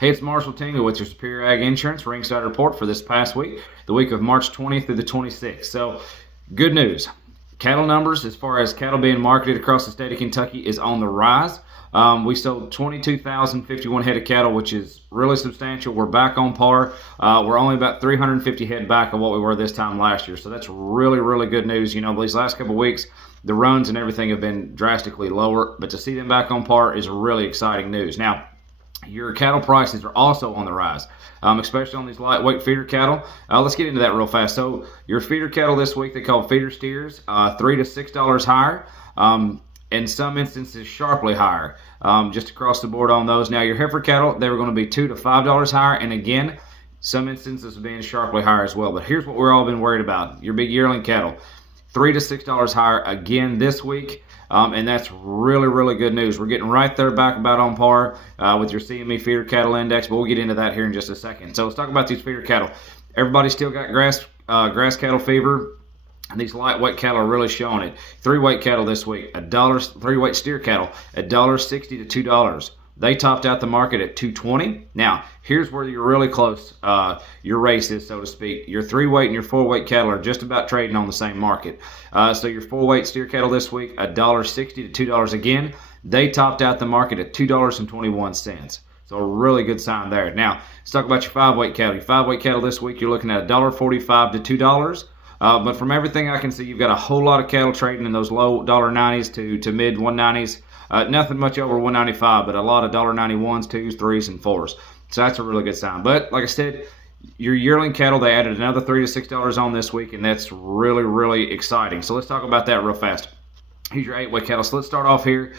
Hey, it's Marshall Tingley with your Superior Ag Insurance Ringside report for this past week, the week of March 20th through the 26th. So, good news. Cattle numbers, as far as cattle being marketed across the state of Kentucky, is on the rise. We sold 22,051 head of cattle, which is really substantial. We're back on par. We're only about 350 head back of what we were this time last year. So that's really, really good news. You know, these last couple of weeks, the runs and everything have been drastically lower, but to see them back on par is really exciting news. Now, your cattle prices are also on the rise, especially on these lightweight feeder cattle. Let's get into that real fast. So your feeder cattle this week, they call feeder steers, $3 to $6 higher. In some instances, sharply higher, just across the board on those. Now, your heifer cattle, they were going to be $2 to $5 higher, and again, some instances being sharply higher as well. But here's what we're all been worried about: your big yearling cattle, $3 to $6 higher again this week. And that's really, really good news. We're getting right there back about on par with your CME feeder cattle index, but we'll get into that here in just a second. So let's talk about these feeder cattle. Everybody still got grass cattle fever, and these lightweight cattle are really showing it. Three-weight cattle this week, three-weight steer cattle, $1.60 to $2. They topped out the market at $2.20. Now, here's where you're really close, your race is, so to speak. Your three-weight and your four-weight cattle are just about trading on the same market. So your four-weight steer cattle this week, $1.60 to $2 again. They topped out the market at $2.21. So a really good sign there. Now, let's talk about your five-weight cattle. Your five-weight cattle this week, you're looking at $1.45 to $2. But from everything I can see, you've got a whole lot of cattle trading in those low $1.90s to mid $1.90s. Nothing much over $1.95, but a lot of $1.91s, 2s, 3s, and 4s. So that's a really good sign. But like I said, your yearling cattle, they added another $3 to $6 on this week, and that's really, really exciting. So let's talk about that real fast. Here's your 8-weight cattle. So let's start off here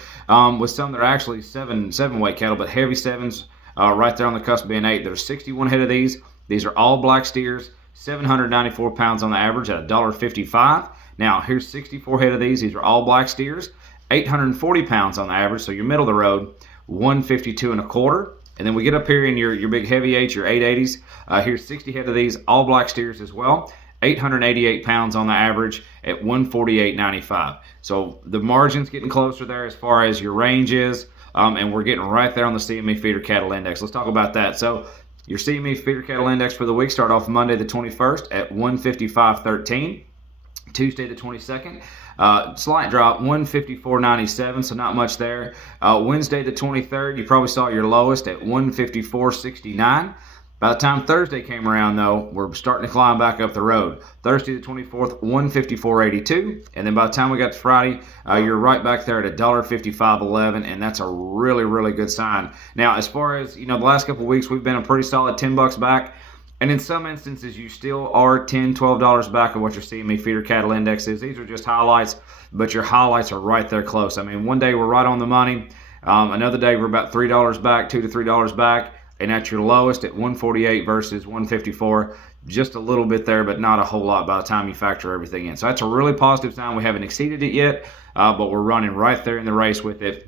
with some that are actually 7-weight cattle, but heavy 7s right there on the cusp of being 8. There's 61 head of these. These are all black steers, 794 pounds on the average at $1.55. Now, here's 64 head of these. These are all black steers, 840 pounds on the average, so you're middle of the road, $152 and a quarter. And then we get up here in your big heavy 8s, your 880s. Here's 60 head of these, all black steers as well, 888 pounds on the average at $148.95. So the margin's getting closer there as far as your range is, and we're getting right there on the CME feeder cattle index. Let's talk about that. So your CME feeder cattle index for the week start off Monday the 21st at 155.13. Tuesday the 22nd, slight drop, 154.97, so not much there. Wednesday the 23rd, you probably saw your lowest at 154.69. By the time Thursday came around, though, we're starting to climb back up the road. Thursday the 24th, 154.82, and then by the time we got to Friday, you're right back there at $1.55.11, and that's a really, really good sign. Now, as far as, the last couple of weeks, we've been a pretty solid $10 back. And in some instances, you still are $10, $12 back of what your CME feeder cattle index is. These are just highlights, but your highlights are right there close. I mean, one day we're right on the money. Another day we're about $3 back, $2 to $3 back. And at your lowest at 148 versus 154, just a little bit there, but not a whole lot by the time you factor everything in. So that's a really positive sign. We haven't exceeded it yet, but we're running right there in the race with it.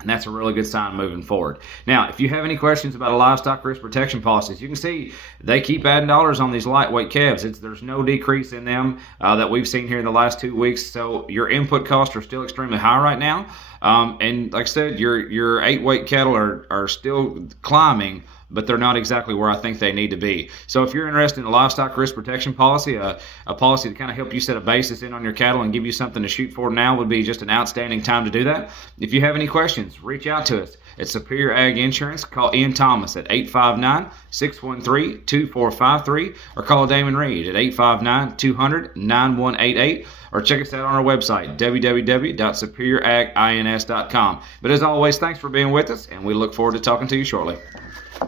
And that's a really good sign moving forward. Now, if you have any questions about a livestock risk protection policies, you can see they keep adding dollars on these lightweight calves. There's no decrease in them that we've seen here in the last 2 weeks. So your input costs are still extremely high right now. And like I said, your 8-weight cattle are still climbing, but they're not exactly where I think they need to be. So if you're interested in a livestock risk protection policy, a policy to kind of help you set a basis in on your cattle and give you something to shoot for now would be just an outstanding time to do that. If you have any questions, reach out to us at Superior Ag Insurance. Call Ian Thomas at 859-613-2453 or call Damon Reed at 859-200-9188 or check us out on our website, www.superioragins.com. But as always, thanks for being with us, and we look forward to talking to you shortly.